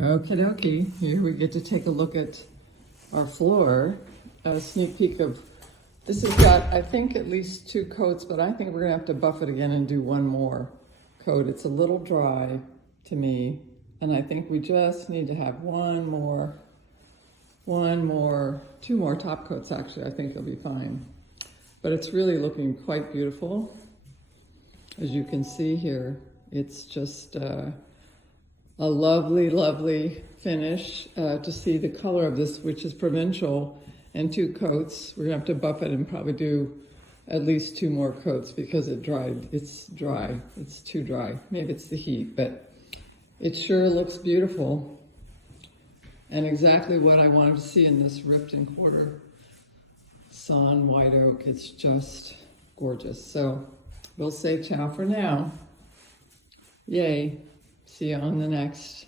Okie dokie, here we get to take a look at our floor. A sneak peek of, this has got, I think, at least 2 coats, but I think we're gonna have to buff it again and do 1 more coat. It's a little dry to me, and I think we just need to have 2 more top coats actually. I think it'll be fine. But it's really looking quite beautiful. As you can see here, it's just a lovely, lovely finish. To see the color of this, which is provincial, and 2 coats. We're gonna have to buff it and probably do at least 2 more coats because it dried. It's dry. It's too dry. Maybe it's the heat, but it sure looks beautiful and exactly what I wanted to see in this ripped and quarter sawn white oak. It's just gorgeous. So we'll say ciao for now. Yay. See you on the next